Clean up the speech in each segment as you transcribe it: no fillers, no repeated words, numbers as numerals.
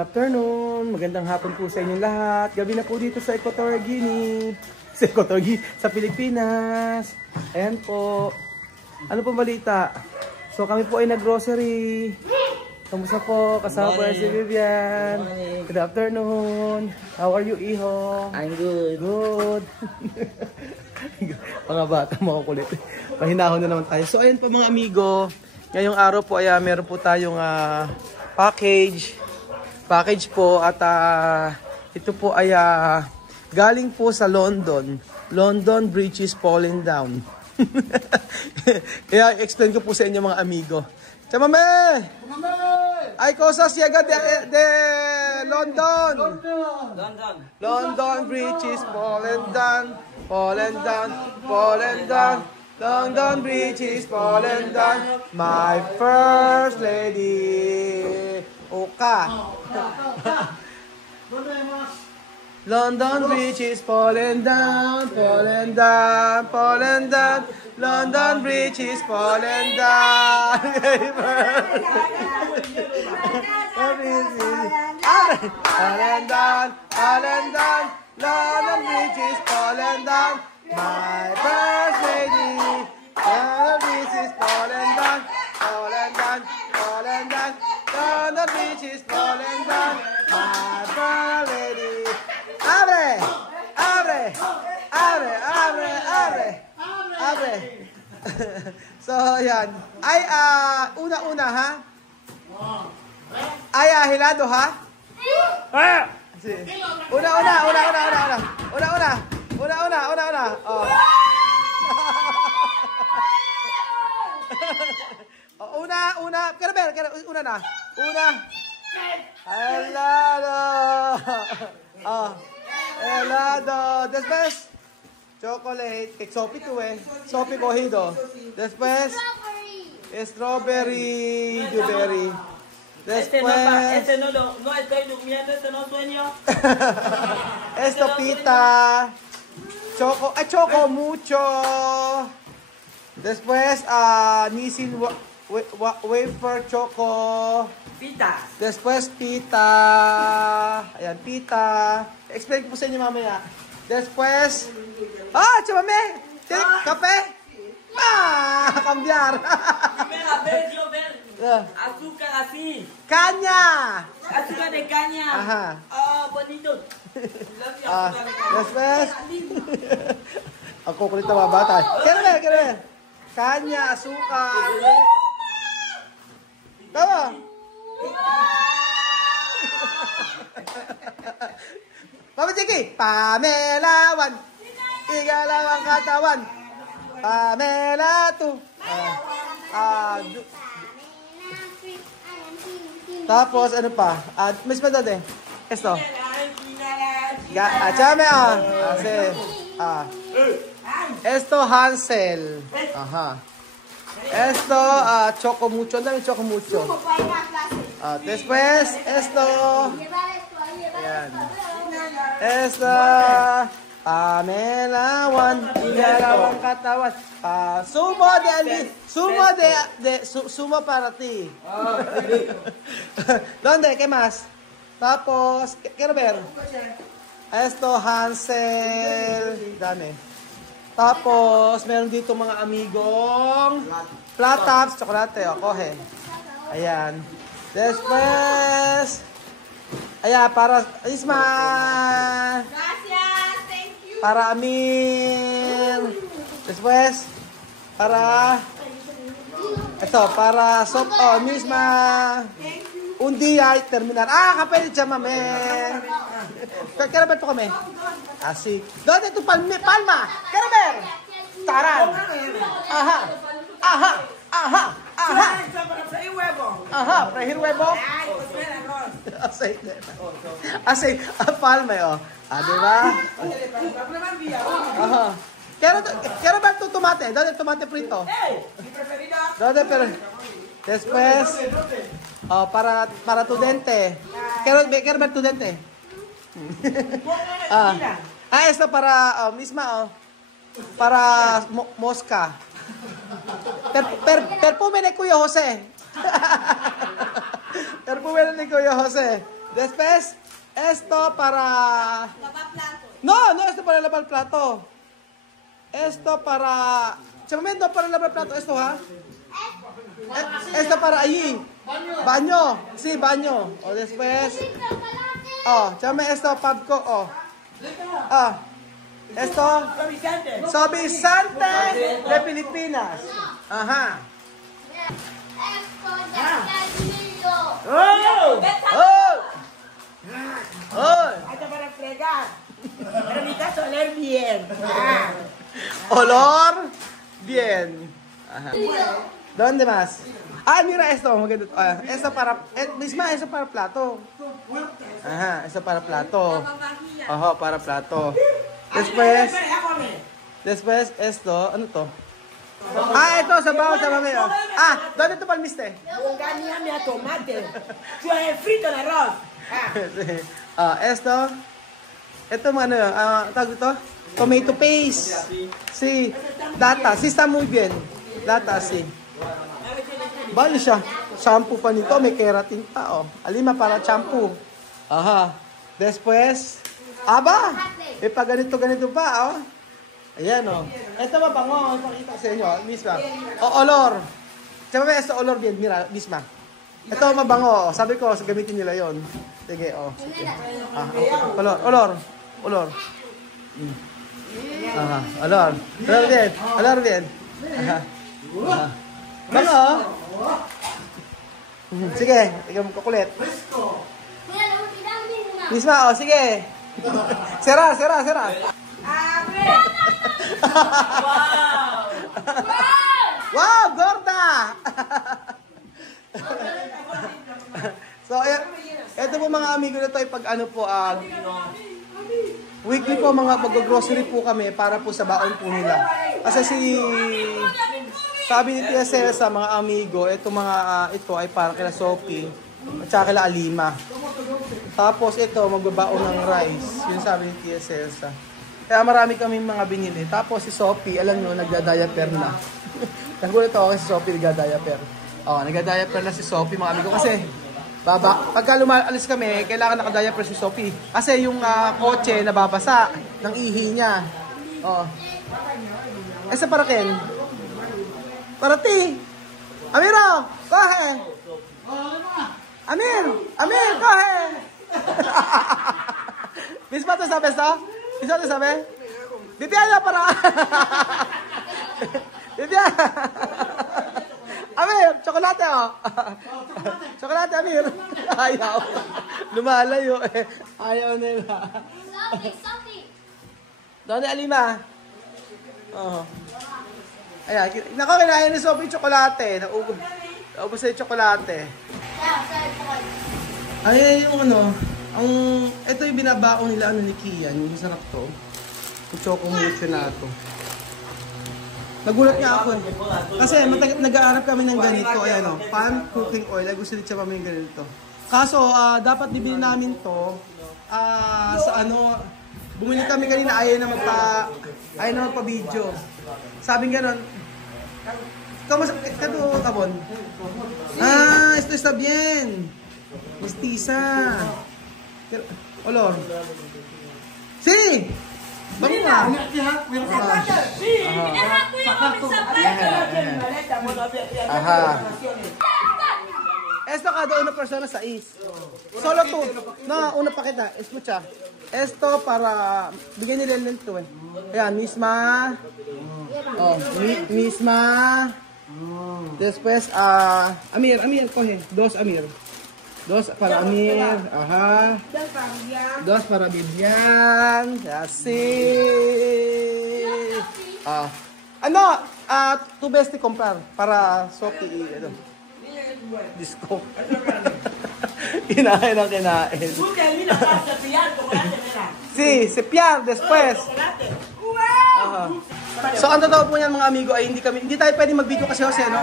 afternoon. Magandang hapon po sa inyong lahat. Gabi na po dito sa Equatorial Guinea. Sa Equatorial Guinea, sa Pilipinas. Ayan po. Ano po balita? So kami po ay nag-grocery. Kamusta po? Kasama po si Vivian. Good afternoon. How are you, Iho? I'm good. Good. Mga bata, mga kulit. Pahinahon na naman tayo. So ayun po mga amigo. Ngayong araw po ay meron po tayong package po at ito po ay galing po sa London. London Bridge is falling down. Kaya explain ko po sa inyo mga amigo. Chamame! Ay cosas llega de London. London Bridge is falling down. Falling down, falling down. London Bridge is falling down. My first lady. Oka. London Bridge is falling down, falling down, falling down. London Bridge is falling down. Falling down, falling down. London Bridge is falling down. My first lady. London Bridge is falling down, falling down, falling down. London Bridge is falling down. My first lady. Abre, abre, abre, abre, abre, abre. So yan. Ay una ha. Ay hilado ha. Una. Oh. Una. Una na. Una. Helado. Oh. Helado. Después, chocolate. Que sopi tú, Sopi cogido. Después, strawberry, blueberry. Después, Este no estoy durmiendo, este no sueño. Esto pita. Choco mucho. Después, Nissin wafer choco. Pita. Después, pita. Ayan, pita. Explain ko po sa inyo mamaya. Después, chamame. Kape. Cambiar. Azúcar así. Caña. Azúcar de caña. Ajá. Oh, bonito. Después. Ang kukulit na mga bata. Kaya. Caña, azúcar. Tama. Mama Chiki, Pamelawan. Igalawang katawan. Pamela tu. Tapos ano pa? Miss pa doon Esto. Chame Esto Hansel. Ajá. Esto choco mucho. Dame choco mucho. Después esto. Ayan. Esto Pamela One. Igalawang katawan. Sumo para ti. ¿Dónde? ¿Qué más? Tapos, quiero ver. Esto, Hansel. Dami. Tapos, meron dito mga amigong flat tops, chocolate. Coge. Ayan. Después, ayan, para Isma. Gracias, thank you. Para Amir. Después, para para misma. Un día y terminar. Kape de chamame. Quiero ver tu kami. Así. ¿Dónde tu palma? Quiero ver. Taran. Ajá. Freír huevo. Así. Palma, diba? Ajá. Quiero ver tu tomate. ¿Dónde el tomate frito? ¿Dónde? Pero después, para tu dente. Quiero ver tu dente. Esto para misma, para mosca. Perfume de Kuya Jose. Perfume de Kuya Jose. Después, esto para... No, no, esto para lavar plato. Esto para... Chamamé, no para lavar plato. Esto, ha? Esto para allí. Baño. Sí, baño. O después... Oh, chamamé esto, Pabco. Oh. Ah. Esto... Suavizante de Pilipinas. Ajá. ¡Oh! Oh. Oh. Hasta para fregar. Pero necesitas oler bien. Olor bien. Ajá. ¿Dónde más? Ah, mira esto. Esto para... misma, eso para plato. Ajá, eso para plato. Ojo, para plato. Después esto. Ano to? Ah, ito, sabaw, mira. Ah, ¿dónde tú palmiste? Engañame a tomate. Yo he frito el arroz. Sí. Ah, esto. Ito ano, tawag ito? Tomato paste. Sí. Data. Sí, está muy bien. Data, sí. Bali siya. Shampoo pa nito. May keratin pa, oh. Alima para shampoo. Aha. Después. Aba! Eh, pag ganito pa, oh. Ayan, oh. Ito mabango. Pakita ko sa inyo, misma. O, olor. Sabi ito, olor bien. Mira, misma. Ito mabango. Sabi ko, gamitin nila yon. Sige, oh. Sige. Ah, olor, olor. Olor. Aha, olor. Olor bien. Olor bien. Aha. Aha. Bango, oh. Sige, ikaw magkukulit. Misma, oh, sige. Sera. ¡Abre! ¡Wow! Wow, gorda! So, ito po mga amigo na tayo pag ano po, weekly po mga mag-grocery po kami para po sa baon po nila. Kasi sabi ni Tia Cel sa mga amigo, ito ay para kila Sophie at saka kila Alima. Tapos ito, magbabaon ng rice. Yun sabi ni Tia Celsa. Kaya marami kaming mga binili. Tapos si Sophie, alam nyo, nagda-diaper na. Nagulat ako kasi si Sophie nagda-diaper. Oh, nagda-diaper na si Sophie, mga amigo. Kasi, pagka lumalis kami, kailangan naka-diaper si Sophie. Kasi yung kotse nababasa ng ihi niya. Oh. Esa para ken? Para ti. Amiro, kohe. Amir, kohe. Mismo to sabes to? Mismo to sabe? Bibiana para. Bibiana. Amir, tsokolate oh. Tsokolate, Amir. Ayaw. Lumalayo eh. Ayaw nila. Sophie. Doon Alima. Oh. Ayan, nako kinain ni Sophie tsokolate. Naubos na yung tsokolate. Ay, yung ano, ito yung binabaon nila ni Kian, yung masarap to. Yung choco mucho na to. Nagulat nga ako. Kasi nag-aarap kami ng ganito, ayan o, pan cooking oil, ay gusto din siya kami ng ganito. Kaso, dapat bibili namin to, sa ano, bumili kami kanina, ayaw na magpa-video. Sabing ganon, ito, tabon. Ah, esto está bien. Mestiza. Olor. Sí. Vamos na. Aha. Esto cada una persona 6. Solo tú. No, una pa kita. Escucha. Esto para bigyan nila nito eh. Ayan, misma. Oh, misma. Después, Amir, coge. 2 Amir. 2 para Amir. Ajá. 2 para Vivian. Así. Ano? 2 best comprar para Sophie. Ano? Disco. Kinain. Sí, cepillar después. Aha. So ang totoo po niyan mga amigo ay hindi tayo pwedeng mag-video kasi no?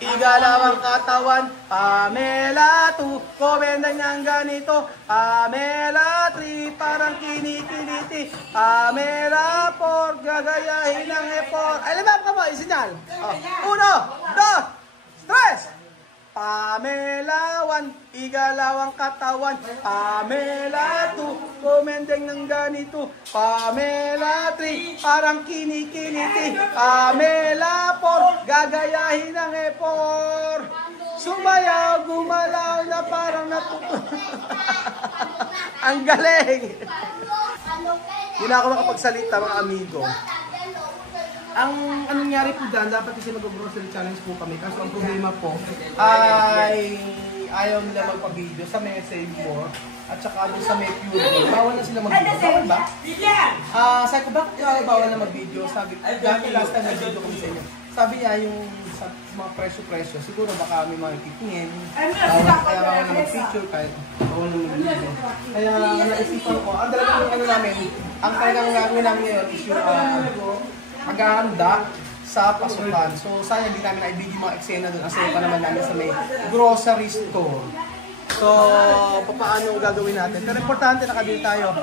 Igalaw ang katawan, Pamela 2, komenda niyang ganito, Pamela 3, parang kinikiliti, Pamela 4, gagayahin ng effort. Ay, limap ka mo, isinyal. 1, 2, 3, Pamela 1, igalaw ang katawan. Pamela 2, kumendeng ng ganito. Pamela 3, parang kinikiliti. Pamela 4, gagayahin ang E4. Sumayaw, gumalaw na parang natuto. Ang galing! Hindi na ako makapagsalita, mga amigo. Ang nangyari po dyan, dapat kasi mag-grocery challenge po kami. Kaso ang problema po ay ayaw nila magpa-video sa may Save More at saka doon sa may Pure. Bawal na sila mag-video. Bawal ba? Sabi ko, bakit bawal na mag-video? Sabi ko, dati last time nag-video kami sa inyo. Sabi niya yung sa mga presyo-presyo, siguro baka may mga titingin. Kaya bawal na mag-feature kahit bawal na mag-video. Kaya naisipan ko, ang talagang ano namin, ang talagang gagawin namin ngayon is yung maghahanda sa pasukan. So, sayang hindi namin na-video mga eksena doon. Kasi pa naman namin sa may grocery store. So, paano gagawin natin? Pero importante nakabili tayo.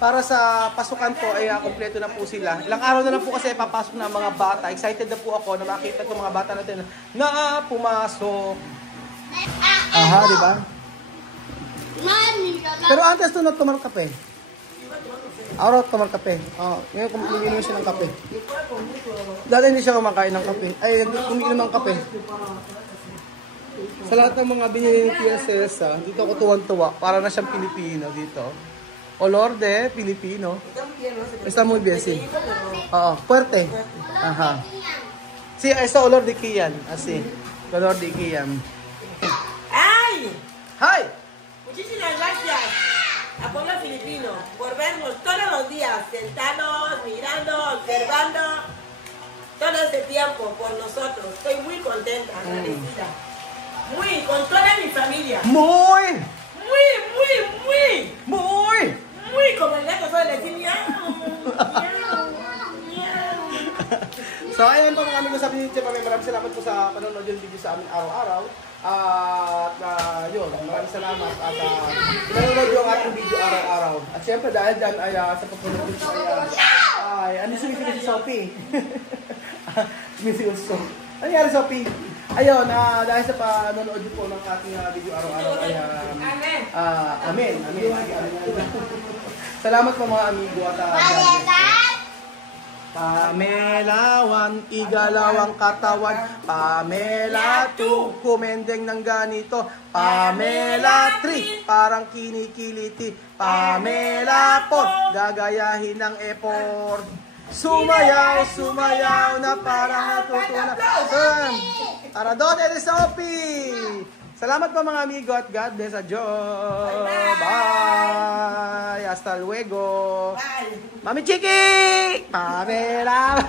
Para sa pasukan po, ay kompleto na po sila. Ilang araw na lang po kasi papasok na mga bata. Excited na po ako na makita ko mga bata natin na pumasok. Aha, di ba? Pero antes to not tomar kape. Araw tomar kape. Ngayon kumiinom siya ng kape. Dati hindi siya kumakain ng kape. Ay, kumiinom ng kape. Sa lahat ng mga binili ni Tia Cesa, dito ako tuwan-tuwa. Para na siyang Pilipino dito. Olor de Pilipino. Está muy bien, sí. Fuerte. Ajá. Sí, esta olor de Kian. Así. Olor de Kian. ¡Ay! ¡Hi! Muchísimas gracias a pueblo filipino por vernos todos los días, sentados, mirando, observando todo este tiempo por nosotros. Estoy muy contenta, agradecida. Muy, con toda mi familia. Muy, como el gato suele decir, miau, miau, miau. So, ayun po mga amigo, sabi ni Chef, maraming salamat po sa panonood yung video sa amin araw-araw. At yun, maraming salamat at pinanonood yung ating video araw-araw. At syempre dahil dyan ay sa pagpunod dito ay ano sumisigil si Sophie? Sumisigil si Sophie. Ano nangyari, Sophie? Ayun, dahil sa panonood po ng ating video araw-araw ay amen. Salamat po mga amigo at Pamela 1, igalaw ang katawan. Pamela 2, kumendeng ng ganito. Pamela 3, parang kinikiliti. Pamela 4, gagayahin ng E4. Sumayaw, sumayaw na parang natutunan. Para doon, Sophie! Salamat po mga amigo at God bless. Adios! Bye! Hasta luego! Bye. Mami Chiki! Pamela!